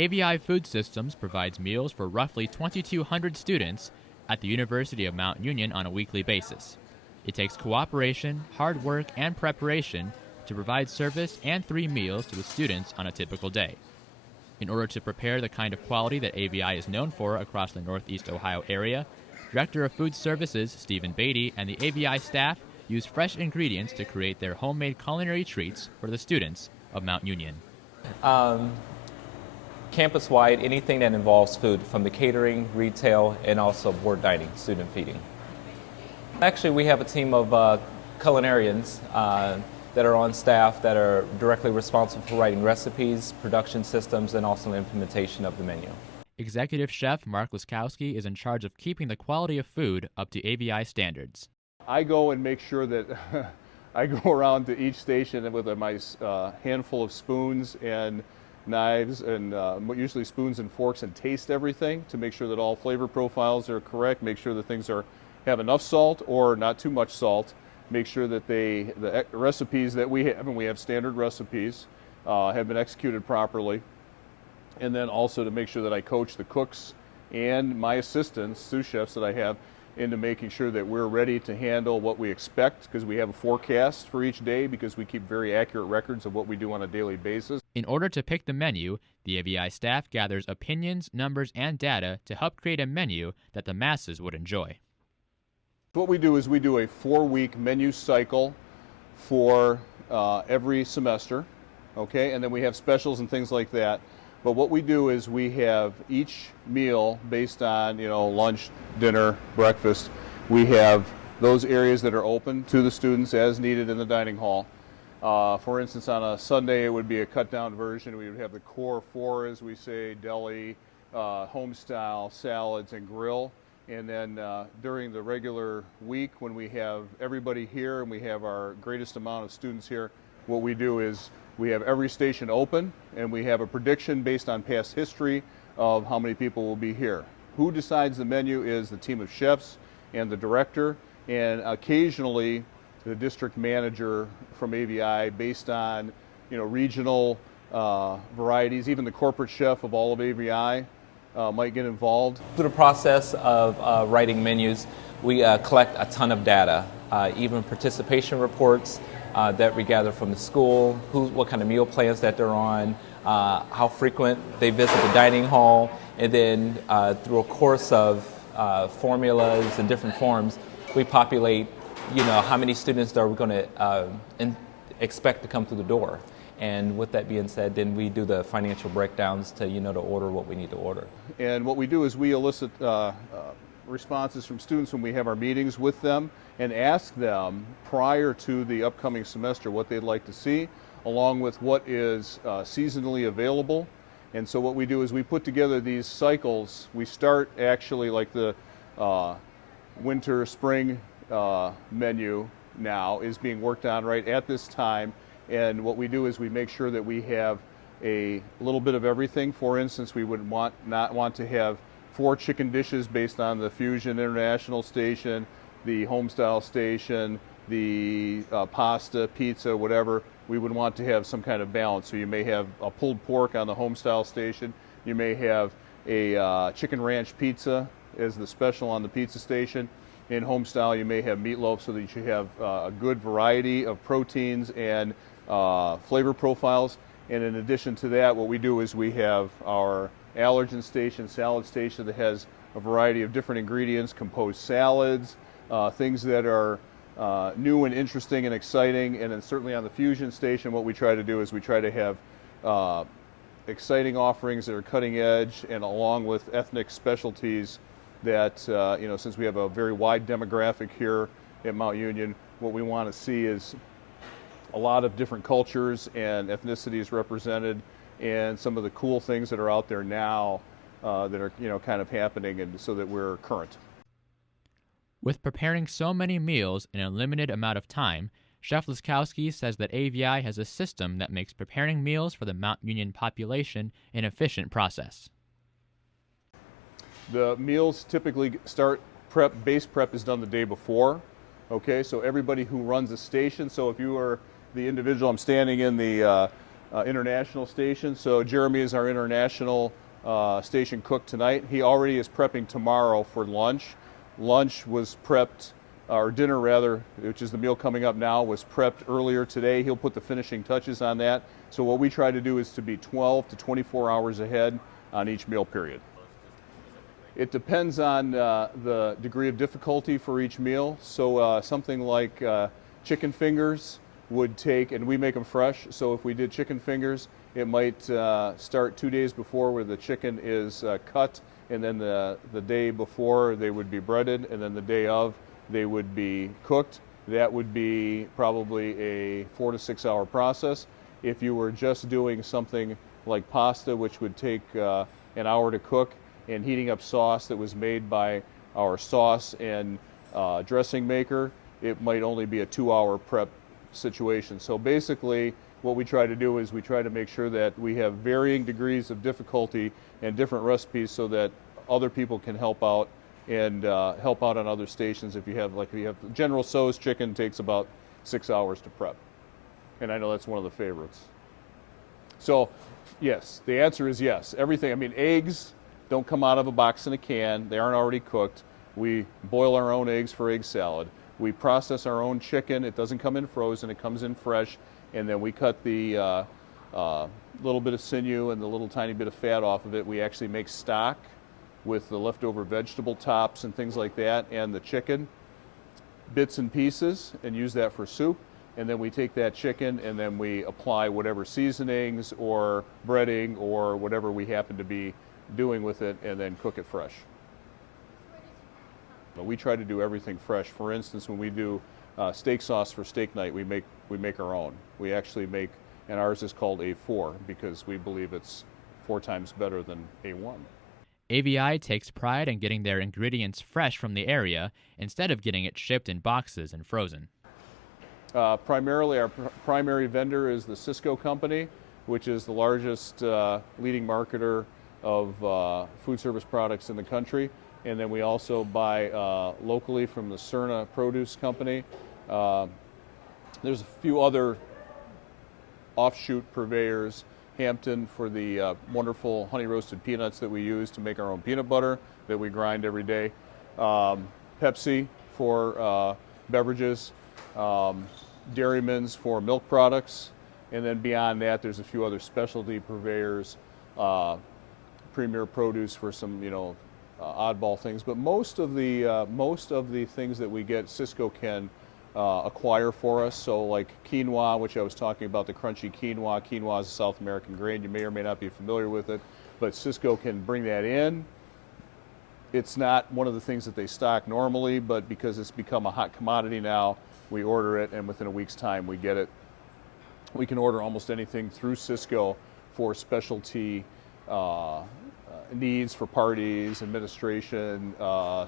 AVI Food Systems provides meals for roughly 2,200 students at the University of Mount Union on a weekly basis. It takes cooperation, hard work, and preparation to provide service and 3 meals to the students on a typical day. In order to prepare the kind of quality that AVI is known for across the Northeast Ohio area, Director of Food Services Stephen Beatty and the AVI staff use fresh ingredients to create their homemade culinary treats for the students of Mount Union. Campus-wide, anything that involves food, from the catering, retail, and also board dining, student feeding. Actually, we have a team of culinarians that are on staff that are directly responsible for writing recipes, production systems, and also implementation of the menu. Executive Chef Mark Laskowski is in charge of keeping the quality of food up to AVI standards. I go and make sure that I go around to each station with my handful of spoons and knives and usually spoons and forks, and taste everything to make sure that all flavor profiles are correct, make sure that things have enough salt or not too much salt, make sure that the recipes that we have, and we have standard recipes, have been executed properly. And then also to make sure that I coach the cooks and my assistants, sous chefs that I have, into making sure that we're ready to handle what we expect, because we have a forecast for each day, because we keep very accurate records of what we do on a daily basis. In order to pick the menu, the AVI staff gathers opinions, numbers, and data to help create a menu that the masses would enjoy. What we do is we do a 4-week menu cycle for every semester, okay, and then we have specials and things like that. But what we do is we have each meal based on, lunch, dinner, breakfast. We have those areas that are open to the students as needed in the dining hall. For instance, on a Sunday, it would be a cut-down version. We would have the core 4, as we say, deli, home-style, salads, and grill. And then during the regular week, when we have everybody here and we have our greatest amount of students here, what we do is we have every station open, and we have a prediction based on past history of how many people will be here. Who decides the menu is the team of chefs and the director, and occasionally the district manager from AVI, based on regional varieties. Even the corporate chef of all of AVI might get involved. Through the process of writing menus, we collect a ton of data, even participation reports that we gather from the school, what kind of meal plans that they're on, how frequent they visit the dining hall, and then through a course of formulas and different forms, we populate, how many students are we going to expect to come through the door. And with that being said, then we do the financial breakdowns to, to order what we need to order. And what we do is we elicit responses from students when we have our meetings with them, and ask them prior to the upcoming semester what they'd like to see, along with what is seasonally available. And so what we do is we put together these cycles. We start actually like the winter, spring menu now is being worked on right at this time. And what we do is we make sure that we have a little bit of everything. For instance, we would not want to have 4 chicken dishes based on the Fusion International Station, the Homestyle Station, the pasta, pizza, whatever. We would want to have some kind of balance. So you may have a pulled pork on the Homestyle Station. You may have a chicken ranch pizza as the special on the pizza station. In Homestyle, you may have meatloaf, so that you have a good variety of proteins and flavor profiles. And in addition to that, what we do is we have our allergen station, salad station, that has a variety of different ingredients, composed salads, things that are new and interesting and exciting. And then certainly on the Fusion station, what we try to do is we try to have exciting offerings that are cutting edge, and along with ethnic specialties that, since we have a very wide demographic here at Mount Union, what we want to see is a lot of different cultures and ethnicities represented, and some of the cool things that are out there now that are, kind of happening, and so that we're current. With preparing so many meals in a limited amount of time, Chef Laskowski says that AVI has a system that makes preparing meals for the Mount Union population an efficient process. The meals typically base prep is done the day before. Okay, so everybody who runs a station, so if you are the individual, I'm standing in the international station. So Jeremy is our international station cook tonight. He already is prepping tomorrow for lunch. Lunch was prepped, or dinner rather, which is the meal coming up now, was prepped earlier today. He'll put the finishing touches on that. So what we try to do is to be 12 to 24 hours ahead on each meal period. It depends on the degree of difficulty for each meal. So something like chicken fingers would take, and we make them fresh, so if we did chicken fingers, it might start 2 days before where the chicken is cut, and then the day before they would be breaded, and then the day of they would be cooked. That would be probably a 4 to 6 hour process. If you were just doing something like pasta, which would take an hour to cook, and heating up sauce that was made by our sauce and dressing maker, it might only be a 2 hour prep situation. So basically what we try to do is we try to make sure that we have varying degrees of difficulty and different recipes so that other people can help out and help out on other stations. If you have General Tso's chicken takes about 6 hours to prep, and I know that's one of the favorites. So yes, the answer is yes. Everything, I mean, eggs don't come out of a box in a can. They aren't already cooked. We boil our own eggs for egg salad. We process our own chicken. It doesn't come in frozen, it comes in fresh, and then we cut the little bit of sinew and the little tiny bit of fat off of it. We actually make stock with the leftover vegetable tops and things like that, and the chicken bits and pieces, and use that for soup. And then we take that chicken and then we apply whatever seasonings or breading or whatever we happen to be doing with it, and then cook it fresh. We try to do everything fresh. For instance, when we do steak sauce for steak night, we make our own. We actually make, and ours is called A4 because we believe it's 4 times better than A1. AVI takes pride in getting their ingredients fresh from the area instead of getting it shipped in boxes and frozen. Primarily, our primary vendor is the Cisco company, which is the largest leading marketer of food service products in the country. And then we also buy locally from the Cerna Produce Company. There's a few other offshoot purveyors. Hampton for the wonderful honey roasted peanuts that we use to make our own peanut butter that we grind every day. Pepsi for beverages. Dairyman's for milk products. And then beyond that, there's a few other specialty purveyors. Premier Produce for some, oddball things, but most of the things that we get, Cisco can acquire for us. So like quinoa, which I was talking about, the crunchy quinoa. Quinoa is a South American grain. You may or may not be familiar with it, but Cisco can bring that in. It's not one of the things that they stock normally, but because it's become a hot commodity now, we order it, and within a week's time we get it. We can order almost anything through Cisco for specialty needs for parties, administration,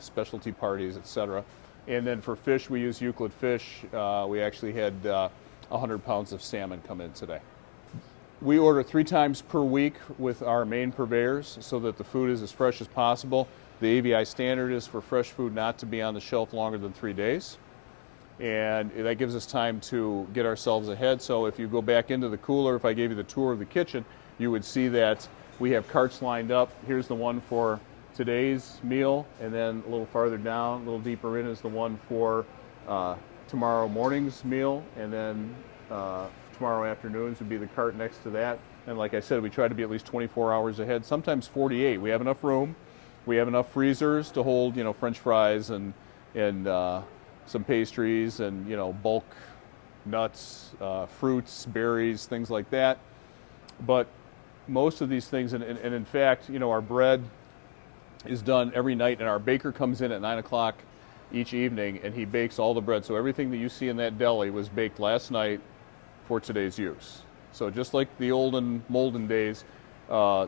specialty parties, etc. And then for fish, we use Euclid Fish. We actually had 100 pounds of salmon come in today. We order 3 times per week with our main purveyors so that the food is as fresh as possible. The AVI standard is for fresh food not to be on the shelf longer than 3 days. And that gives us time to get ourselves ahead. So if you go back into the cooler, if I gave you the tour of the kitchen, you would see that we have carts lined up. Here's the one for today's meal, and then a little farther down, a little deeper in, is the one for tomorrow morning's meal, and then tomorrow afternoon's would be the cart next to that. And like I said, we try to be at least 24 hours ahead, sometimes 48. We have enough room. We have enough freezers to hold, French fries and some pastries and, bulk nuts, fruits, berries, things like that. But most of these things, and in fact, our bread is done every night, and our baker comes in at 9 o'clock each evening, and he bakes all the bread. So everything that you see in that deli was baked last night for today's use. So just like the olden days,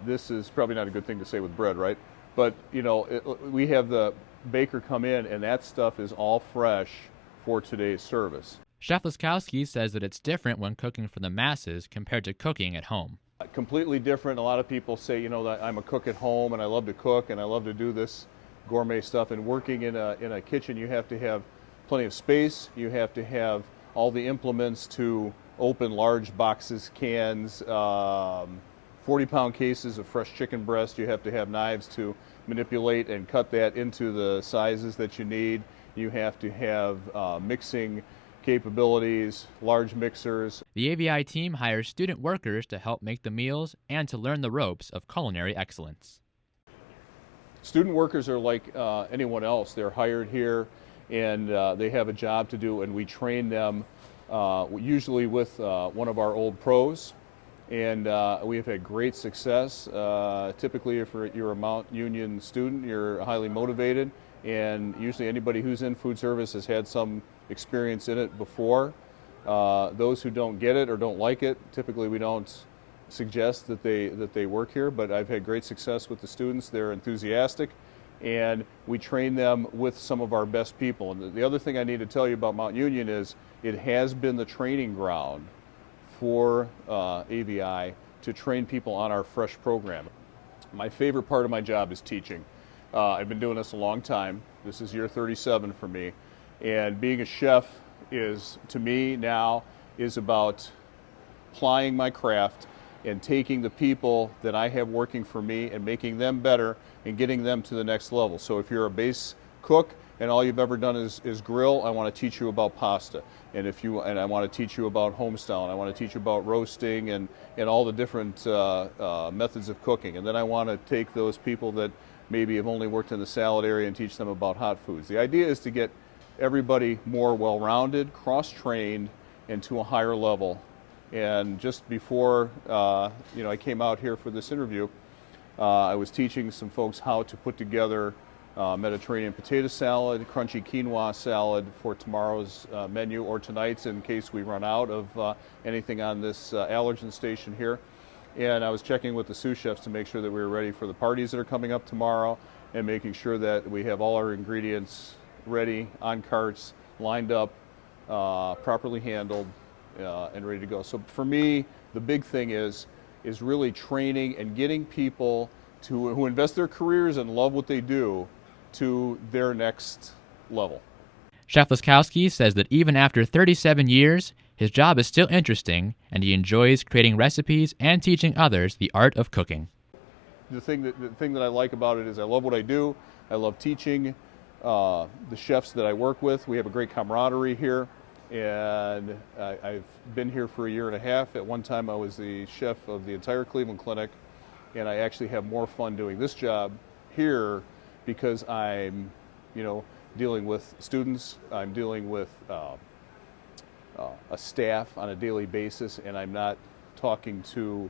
this is probably not a good thing to say with bread, right? But, we have the baker come in, and that stuff is all fresh for today's service. Chef Laskowski says that it's different when cooking for the masses compared to cooking at home. Completely different. A lot of people say, that I'm a cook at home and I love to cook and I love to do this gourmet stuff. And working in a kitchen, you have to have plenty of space. You have to have all the implements to open large boxes, cans, 40-pound cases of fresh chicken breast. You have to have knives to manipulate and cut that into the sizes that you need. You have to have mixing capabilities, large mixers. The AVI team hires student workers to help make the meals and to learn the ropes of culinary excellence. Student workers are like anyone else. They're hired here and they have a job to do, and we train them usually with one of our old pros, and we have had great success. Typically, if you're a Mount Union student, you're highly motivated, and usually anybody who's in food service has had some experience in it before. Those who don't get it or don't like it, typically we don't suggest that they work here, but I've had great success with the students. They're enthusiastic, and we train them with some of our best people. And the other thing I need to tell you about Mount Union is it has been the training ground for AVI to train people on our fresh program. My favorite part of my job is teaching. I've been doing this a long time. This is year 37 for me, and being a chef is, to me now, is about applying my craft and taking the people that I have working for me and making them better and getting them to the next level. So if you're a base cook and all you've ever done is grill, I want to teach you about pasta. And I want to teach you about homestyle, and I want to teach you about roasting and all the different methods of cooking. And then I want to take those people that maybe have only worked in the salad area and teach them about hot foods. The idea is to get everybody more well-rounded, cross-trained, and to a higher level. And just before I came out here for this interview, I was teaching some folks how to put together Mediterranean potato salad, crunchy quinoa salad for tomorrow's menu, or tonight's in case we run out of anything on this allergen station here. And I was checking with the sous chefs to make sure that we were ready for the parties that are coming up tomorrow, and making sure that we have all our ingredients ready on carts, lined up, properly handled, and ready to go. So for me, the big thing is really training and getting people who invest their careers and love what they do to their next level. Chef Laskowski says that even after 37 years, his job is still interesting, and he enjoys creating recipes and teaching others the art of cooking. The thing that I like about it is I love what I do. I love teaching the chefs that I work with. We have a great camaraderie here, and I've been here for a year and a half. At one time, I was the chef of the entire Cleveland Clinic, and I actually have more fun doing this job here because I'm, dealing with students. I'm dealing with a staff on a daily basis, and I'm not talking to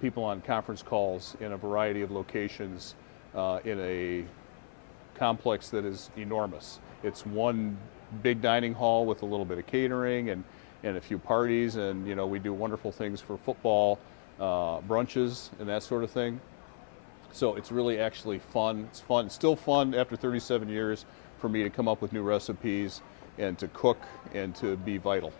people on conference calls in a variety of locations in a complex that is enormous. It's one big dining hall with a little bit of catering and a few parties, and we do wonderful things for football brunches and that sort of thing. So it's really actually fun. It's fun. It's still fun after 37 years for me to come up with new recipes and to cook and to be vital.